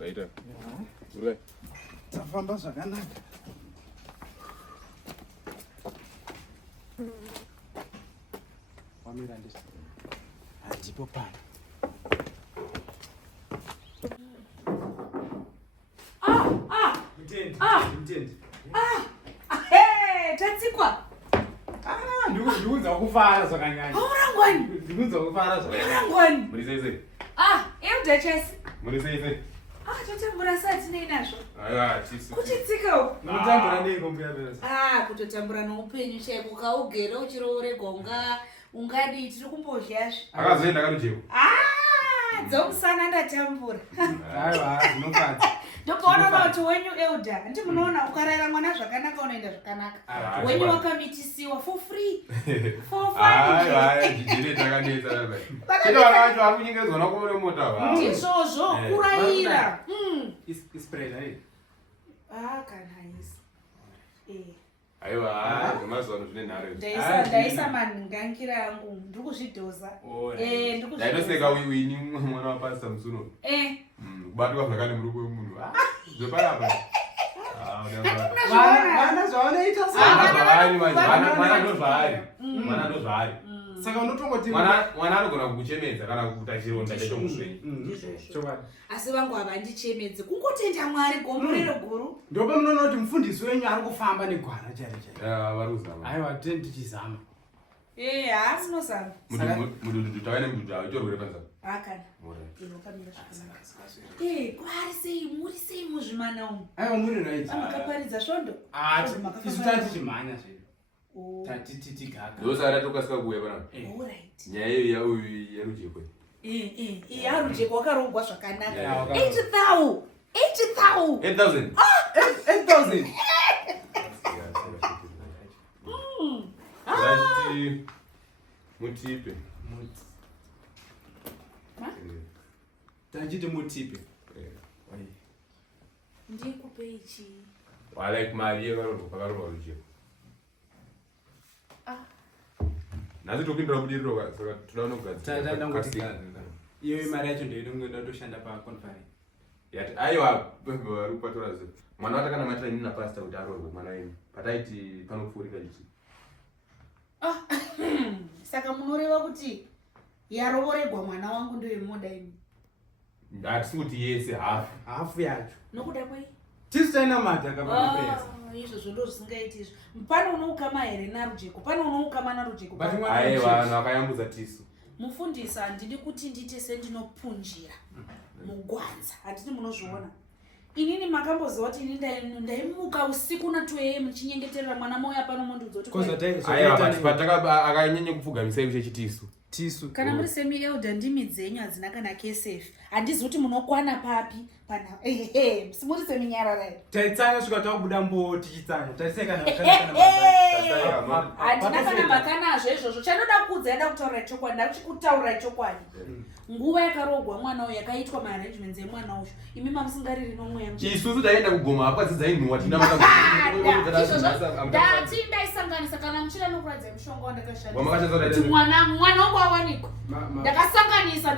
Later. Ule. Tafamba zvakanaka. Wamira ndisi. Handipo pano. Mtendi. Hey, tatsikwa. Ndikuudza kufara zvakanyanya. Aurangwani. Ndikuudza kufara zvakanyanya. Aurangwani. Muri sei? Duchess. Muri sei? Totambura sati neinazo. Aiwa, tisu. Kuchitsikawo. Mutambura neiko mbuya beresa? Kutotambura noupenyu chaiko kaugere uchiroorega ungadi tiri kumbozhazve. Akazoenda kanojeko. Dzomusana ndatambura. Aiwa, zvinofadza. Ndopaona kuti wenyu Elda, ndi munoona ukarayira mwana zvakanaka unoenda zvakanaka. Wenyu wakamitisiwa for free. For fun. Aiwa, jijire takanetsa naba. Chito vakacho ari kunyengedzwa nakuone mota va. Ndizvozvo kurayira. Ispread hai. Kana isi. Aiwa, mazuva zvine nhare. Ndaisa mangangira angu ndikuzvidhoza. Ndikuzvidhoza. Ndaitoseka wini mwana wapasta musuno. Kubatwa zvakane muruko wemunhu. Zveparapa. Vana zvavanoita mwana ndozvaari. Saka unotongoti mwana anogona kukuchemedza kana kukuta chironda chechomusvenyi. Asi vangu havandichemedzi kungotenda Mwari gomborero guru. Ndopa munoona kuti mufundisi wenyu ari kufamba negwara chairo. Vari kuzama. Aiwa, tichizama. Sinozama. Mudhudhu tavaine mudhudhu ava itorwere panzama. Kana. Wakamira zvakanaka. Kwari sei muri sei muzvimana umu? Aiwa, muri right. Makaparidza svondo? Isu tatichimhanya zvedu. Tatiti gaga. Ndosara tokasika kuuya panapa. Alright. Nyaya iyo yarujekwe. Yarujekwe wakarongwa zvakanaka. 80,000. 8,000. 8,000. Rachiti mutipe. Tachiti mutipe. Ndikupe ichi. Like mari yakarongwa rujekwe. Nasi topindura mudiriro saka toda kunogadzira. Iyo mari yacho ndoinoda kutoshanda paconference. Yati aiwa vari kupatora zvo. Mwana watakanamatira nini napasta kuti arorwe mwana wenyu. Pataiti panopfuurika ichi. Saka munoreva kuti yarovoregwa mwana wangu ndoyemoda imi. Hatisi kuti yese hafu yacho. Nokuda kwei? Tisu taina madhaka pamapresa. Izvozvo ndo zvisingaiti izvo. Pano unoukama here narujeko? Pano unoukama narujeko? Aiwa, vanhu vakayambudza tisu. Mufundisa handidi kuti ndite sendinopunjira mugwanza. Handidi munozviona. Inini makamboziva kuti ini ndaimuka usiku na 2 AM ndichinyengeterera mwana moya pano mondudza kuti aiwa pataka akanyanya kupfugamisa ivo chechitisu. Kana muri semi Elda ndimi dzenyu hadzina kana KSF. Handizi kuti munokwana papi pana simuri semi nyararai. Taitsanya svika takubuda mbo tichitsanya. Taiseka na handina kana makanazvo izvozvo. Chandoda kuudza enda kutaura chokwadi. Ndakuchikutaura chokwadi. Nguva yakarogwa mwana uyu yakaitwa maarrangements emwana uyu. Imi mamusingariri nomweya mje. Isusu taenda kugoma apa dzidzainhuwa tina ndaisanganisa kana muchida nokuradza mushonga wandakashanda. Wamakashanda kuti mwana wangu awanikwa. Ndakasanganisa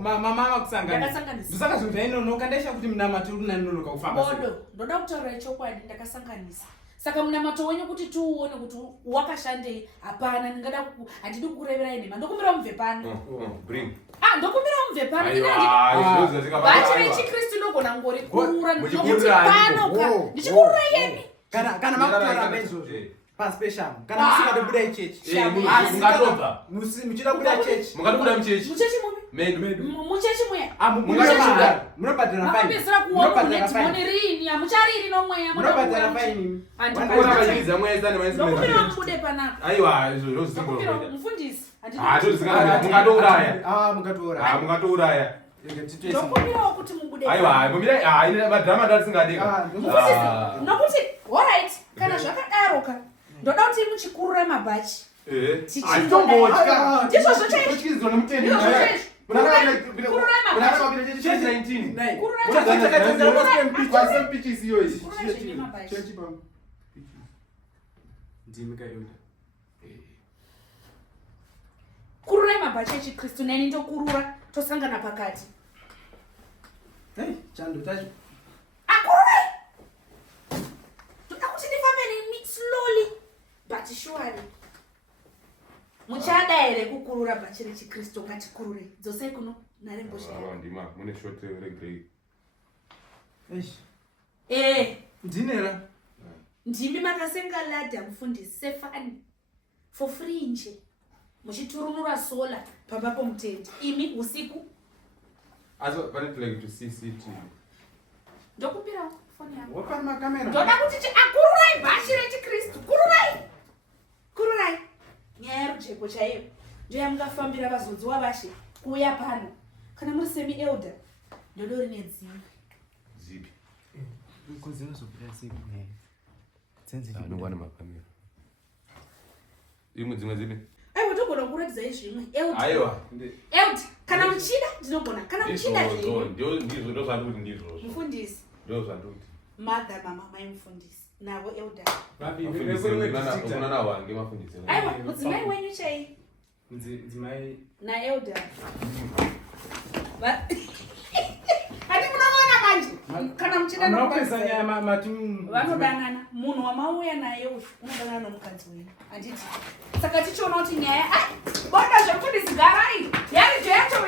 mama kusanganisa. Ndosaka zvinhu zvainonoka ndaisha kuti munamato uri kunanonoka kufamba. Bodo, ndoda kutaura chokwadi ndakasanganisa. Saka munamato wenyu kuti tuuone kuti wakashandei hapana ndingada handidi kukureverai nhema. Ndokumbira mubve pano. Ndokumbira mubve pano. Bhachi vechikristu ndogona ngori kurura nokuti pano ndichikurura yemi. Kana makutora bezvozvo paspecial kana musingade kubuda ichechi mungatobva muchida kubuda chechi mungatobuda muchechi medu muchechi muya munobhadhara fine mapesera kuona monirini amuchariri nomweya munobhadhara fine andikuzivisa mwesa nemaisi ndokumbira mubude panapa. Aiwa izvo zvisingo mufundisi mungatouraya ndokumbirawo kuti mubude. Aiwa madhirama ndatisingadeka nokuti alright kana zvakadaroka ndoda kuti muchikurura mabhachi. Ndizvozvo chaizvo. Kururai mabhachi echikristu neni ndokurura tosangana pakati. Hey, chando tacho. Akurure! Toda kuti ndifambe nemi slowly but surely. Muchada ere kukurura bachire chiKristo ngatikurure. Dzose kuno nare mbosha. Ndima mune short regrey. Ndinera. Ndimi makasenga ladha mufundisi sefani. For free nje. Muchiturunura sola papapo mutende. Imi usiku. Also, but like to CCTV. Ndokupira phone yangu. Wapa makamera. Ndoda kuti akururai bashire chiKristo. Kururai. Nyaya rujepo chaiyo. Ndoya mukafambira vazodzi wavashe kuuya pano. Kana muri semi elder. Ndodori nedzimwe. Zipi. Kuziva zvokuda sei kunyaya. Tsenzi Anongwana makamera. Imwe dzimwe zipi. Aiwa togona kuratidza izvimwe. Elder. Aiwa. Elder. Kana muchida ndinogona. Kana muchida zvimwe. Ndizvo ndozvanduti ndizvo. Mufundisi. Ndozvanduti. Mother mama mai mufundisi. Navo elder. Kuna na wange mafundisi. Aiwa mudzimai wenyu chai. Mudzimai Na elder. Ati munoona manje. Kana muchida nokupesa nyama matu. Vanodanana. Munhu wamauya naye uyu unodanana nomukadzi wenyu. Anditi. Saka tichiona kuti nyaya boda zvekufundisi garai. Yari jeto